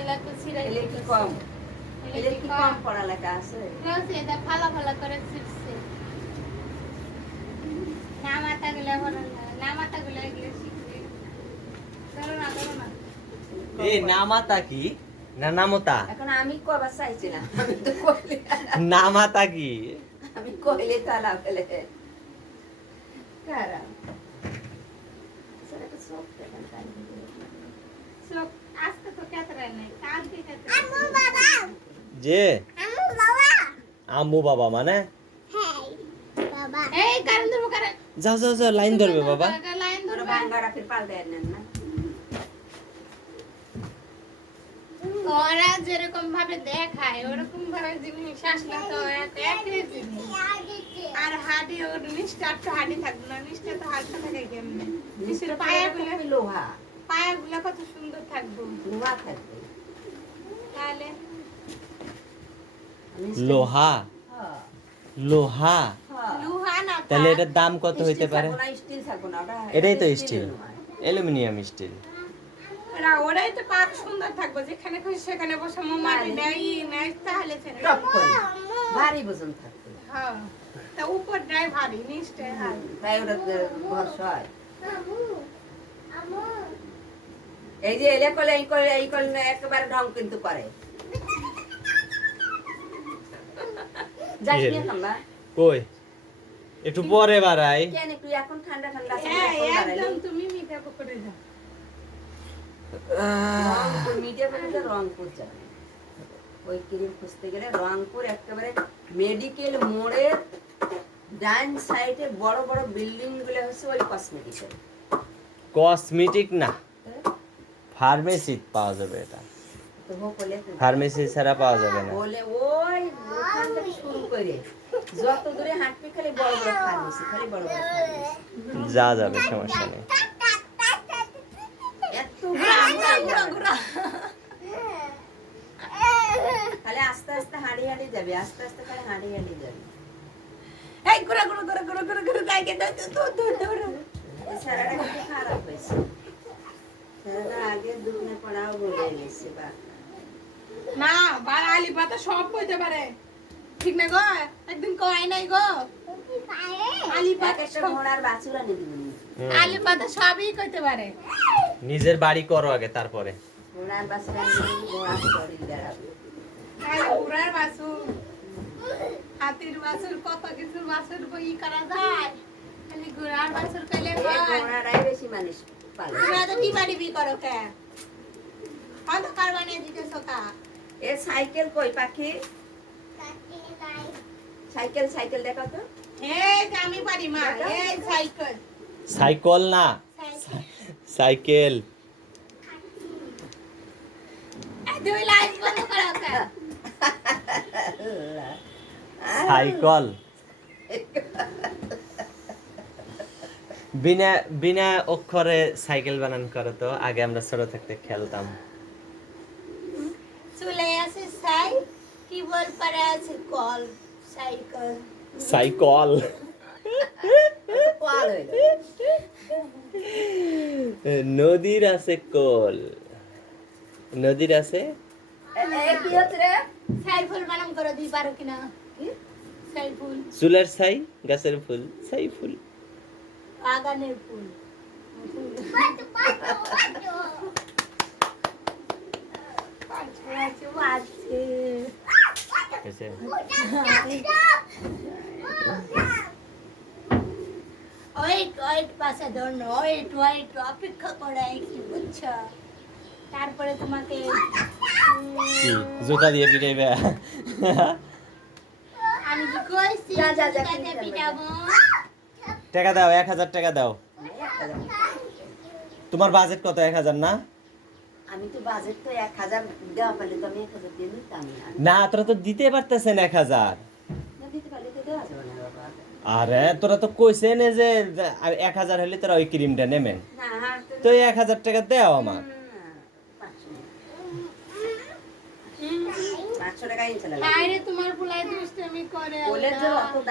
এলা তো ছিড়াই এলে কি কম এলে কি কম পড়ালেখা আছে না সেটা ফালা ফালা করে ছিড়ছে না মাথাগুলো বড় না মাথাগুলো এগুলো শিখবে করো না এই নামাতা কি না নামতা এখন আমি কবার চাইছিলাম আমি তো কইলে নামাতা কি আমি কইলে তালা ফেলে কারা সেটা সব দেখেন তাই সব আজকে তো কেতরা নাই কালকে কেতরা যে আম্মু বাবা মানে এই কারণ ধরবো কারণ যাও যাও যাও লাইন ধরবে বাবা লাইন তোরা ধরবো ভাঙ্গারা ফির পাল দেন না ওরা যেরকম ভাবে দেখায় ওরকম ভাবে জিনিস আসলে তো একই জিনিস আর হাডি ওর নিচটা একটু হাডি থাকবে না নিচটা তো হালকা থাকে কেমনে নিচের পায়াগুলো লোহা পায়াগুলো কত সুন্দর থাকবে লোহা থাকবে তাহলে লোহা হ্যাঁ লোহা হ্যাঁ লুহা না তাহলে এটার দাম কত হইতে পারে স্টিল থাকবো না ওটা এটাই তো স্টিল অ্যালুমিনিয়াম স্টিল না ওরাই তো পাক সুন্দর থাকবে যেখানে খুশি সেখানে বসে মোমাটি নেই নেই তাহলে টপ করে ভারী ওজন থাকবে হ্যাঁ তা উপর ড্রাই ভারী নিচটা হালকা তাই ওটা ভরসা হয় এই যে এলে কলে এই কলে একেবারে ঢং কিন্তু করে যাস নিয়ে খাম্বা কই একটু পরে বাড়াই কেন একটু এখন ঠান্ডা ঠান্ডা আছে হ্যাঁ এখন বাড়াইলে একদম তুমি মিঠা করে যাও রংপুর মিডিয়া কলেজে রংপুর যাবে ওই ক্রিম খুঁজতে গেলে রংপুর একেবারে মেডিকেল মোড়ের ডান সাইডে বড় বড় বিল্ডিং গুলো হচ্ছে ওই কসমেটিক্সের কসমেটিক না ফার্মেসি পাওয়া যাবে এটা তো ও বলে ফার্মেসি ছাড়া পাওয়া যাবে না বলে ওই ওখান থেকে শুরু করে যত দূরে হাঁটবি খালি বড় বড় ফার্মেসি খালি বড় বড় ফার্মেসি যা যাবে সমস্যা নেই এত ঘুরা খালি আস্তে আস্তে হাঁড়ি হাঁড়ি যাবে আস্তে আস্তে খালি হাঁড়ি হাঁড়ি যাবে এই ঘুরা যাই কে দৌড় এই সারাটা কিন্তু খারাপ হয়েছে সারাটা আগে দুগুনে পড়াও বলে গেছে বা না বার আলি পাতা সব কইতে পারে ঠিক না গো একদিন কয় নাই গো আলি পাতা একটা ঘোড়ার বাছুরা নিয়ে দিবেন আলি পাতা সবই কইতে পারে নিজের বাড়ি করো আগে তারপরে ঘোড়ার বাছুরা নিয়ে ঘোড়া শরীর দাঁড়াবে তাহলে ঘোড়ার বাছুর হাতির বাছুর কত কিছু বাছুর বই করা যায় খালি ঘোড়ার বাছুর কইলে এই হয় ঘোড়ারাই বেশি মানুষ পালে তোমরা তো ডিবাড়ি করো কে কত কারবানে দিতেছ কা এ সাইকেল কই পাখি সাইকেল সাইকেল দেখো তো এই যে আমি পারি মা এই সাইকেল সাইকেল না সাইকেল দুই লাইন বন্ধ করো কে সাইকেল বিনা বিনা অক্ষরে সাইকেল বানান করো তো আগে আমরা ছোট থাকতে খেলতাম চলে আসে সাই কি বল পারে আছে কল সাইকেল সাইকেল পাল হইলো নদীর আছে কল নদীর আছে এ কি হচ্ছে রে সাইফুল বানাম করে দি পারো কিনা সাইফুল চুলের ছাই গাছের ফুল ছাই ফুল বাগানের ফুল হয়েছে? ওয়েট পাশে ধরুন ওয়েট অপেক্ষা করে একটু বুঝছো তারপরে তোমাকে কি জুতা দিয়ে পিটাইবে আমি কি কইছি যা, যা, যা, তাতে পিটাবো টাকা দাও 1000 টাকা দাও তোমার বাজেট কত 1000 না আমি তো বাজেট তো 1000 দেওয়া পারলে তো আমি 1000 দিয়ে নিতাম না তোরা তো দিতে পারতেছেন 1000 না দিতে পারলে তো দেওয়া যাবে না বাবা আরে তোরা তো কইছেন যে 1000 হলে তোরা ওই ক্রিমটা নেবেন না হ্যাঁ তো 1000 টাকা দাও আমার 500 টাকা ইনশাআল্লাহ বাইরে তোমার পোলায় দুষ্টুমি করে বলে যে অত দাম